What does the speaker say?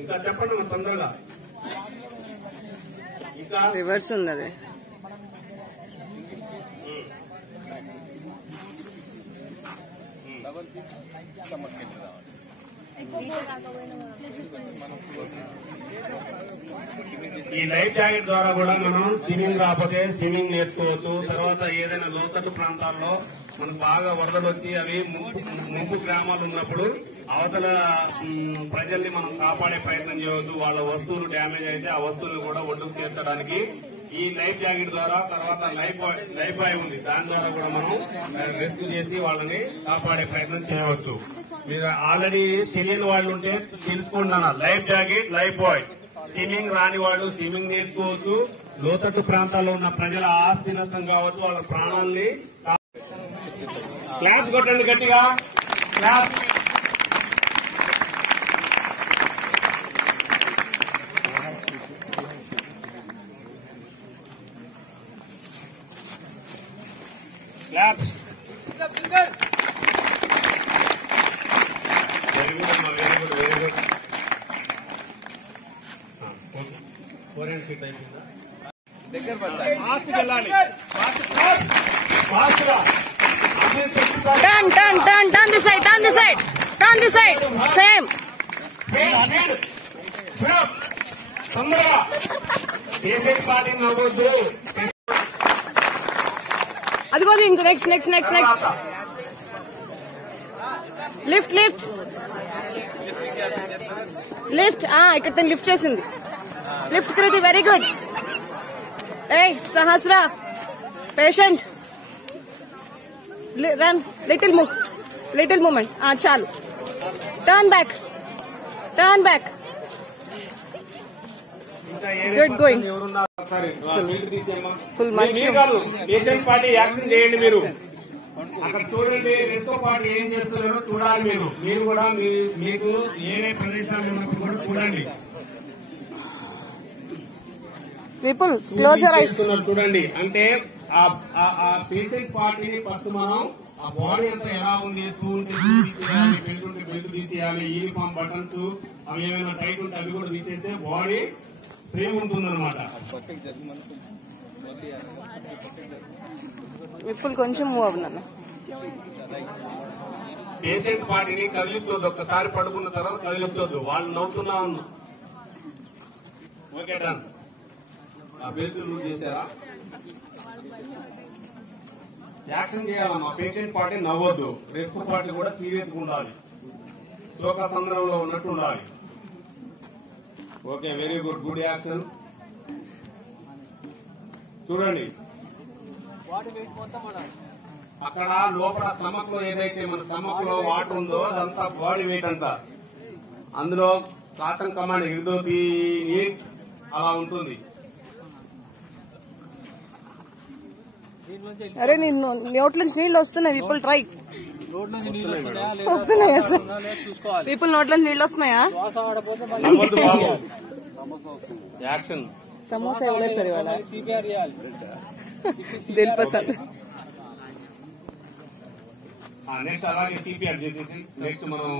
ఇంకా చెప్పండి తొందరగా. ఇంకా రివర్స్ ఉన్నది. ఈ లైఫ్ జాకెట్ ద్వారా కూడా మనం స్విమ్మింగ్ రాకపోతే స్విమ్మింగ్ నేర్చుకోవచ్చు. తర్వాత ఏదైనా లోతట్టు ప్రాంతాల్లో మనకు బాగా వరదలు వచ్చి అవి ముంపు గ్రామాలు ఉన్నప్పుడు అవతల ప్రజల్ని మనం కాపాడే ప్రయత్నం చేయవచ్చు. వాళ్ళ వస్తువులు డ్యామేజ్ అయితే ఆ వస్తువులు కూడా ఒడ్డుకు చేర్చడానికి ఈ లైఫ్ జాకెట్ ద్వారా, తర్వాత లైఫ్ బాయ్ ఉంది, దాని ద్వారా కూడా మనం రెస్క్యూ చేసి వాళ్ళని కాపాడే ప్రయత్నం చేయవచ్చు. మీరు ఆల్రెడీ తెలియని వాళ్ళు ఉంటే తెలుసుకుంటున్నా. Life jacket, life buoy. Swimming రాని వాళ్ళు స్విమ్మింగ్ నేర్చుకోవచ్చు. లోతట్టు ప్రాంతాల్లో ఉన్న ప్రజల ఆస్తి నష్టం కావచ్చు, వాళ్ళ ప్రాణాలని. క్లాప్ కొట్టండి గట్టిగా, క్లాప్. క్లాప్. వెరీ గుడ్ అమ్మా, very good, very good. 4 feet అయిపోయిందా? దగ్గర పడాలి, ఫాస్ట్ వెళ్ళాలి, ఫాస్ట్ గా. Turn this side, turn this side. Same. తొందరగా చేసే పార్టీ నవ్వద్దు. అదిగోదు ఇంకో నెక్స్ట్. లిఫ్ట్. ఇక్కడ లిఫ్ట్ చేసింది. లిఫ్ట్ కృతి, వెరీ గుడ్. ఏయ్ సహస్ర, పేషెంట్ రన్, లిటిల్ మూమెంట్. చాలు. Turn back. Good going. Full మంచి. పేషెంట్ పార్టీ యాక్షన్ చేయండి మీరు. అక్కడ చూడండి, రెస్కో పార్టీ ఏం చేస్తున్నారో చూడాలి. మీరు కూడా మీకు ఏవే ప్రదేశాలు ఉన్నప్పుడు కూడా చూడండి. People close your eyes. చూడండి, అంటే ఆ పేషెంట్ పార్టీని ఫస్ట్ మనం ఆ బాడీ అంతా ఎలా ఉంది, స్పూన్ తీసేయాలి, బెల్ట్ ఉంటే బెల్ట్ తీసేయాలి, యూనిఫామ్ బటన్స్ అవి ఏమైనా టైట్ ఉంటే అవి కూడా తీసేస్తే బాడీ ఫ్రీ ఉంటుందన్నమాట. పీపుల్ కొంచెం మూవ్ అవుతున్నాను. పేషెంట్ పార్టీని కదిలించొద్దు. ఒక్కసారి పడుకున్న తర్వాత కదిలించొద్దు. వాళ్ళు నవ్వుతున్నా ఉన్నా. Okay done. ఆ బెల్ట్ లూజ్ చేశారా? యాక్షన్ చేయాలమ్మా. పేషెంట్ పార్టీ నవ్వద్దు. రెస్క్యూ పార్టీ కూడా సీరియస్ గా ఉండాలి. శోక సందర్భంలో ఉన్నట్టు ఉండాలి. Okay, very good, good action. చూడండి, అక్కడ లోపల స్టమక్ లో ఏదైతే మన స్టమక్ లో వాటర్ ఉందో అదంతా బాడీ వెయిట్ అంతా. అందులో కాటం కమాండ్ ఎగుదోతి అలా ఉంటుంది. అరే నీ నోట్ నుంచి నీళ్ళు వస్తున్నాయి. People try. వస్తున్నాయా పీపుల్ నోట్ నుంచి నీళ్ళు వస్తున్నాయా? యాక్షన్. సమోసా ఇవ్వలేదు సార్ ఇవాళ. దిల్ పసంద్. నెక్స్ట్ అలాగే సిపిఆర్ చేసేసి నెక్స్ట్ మనం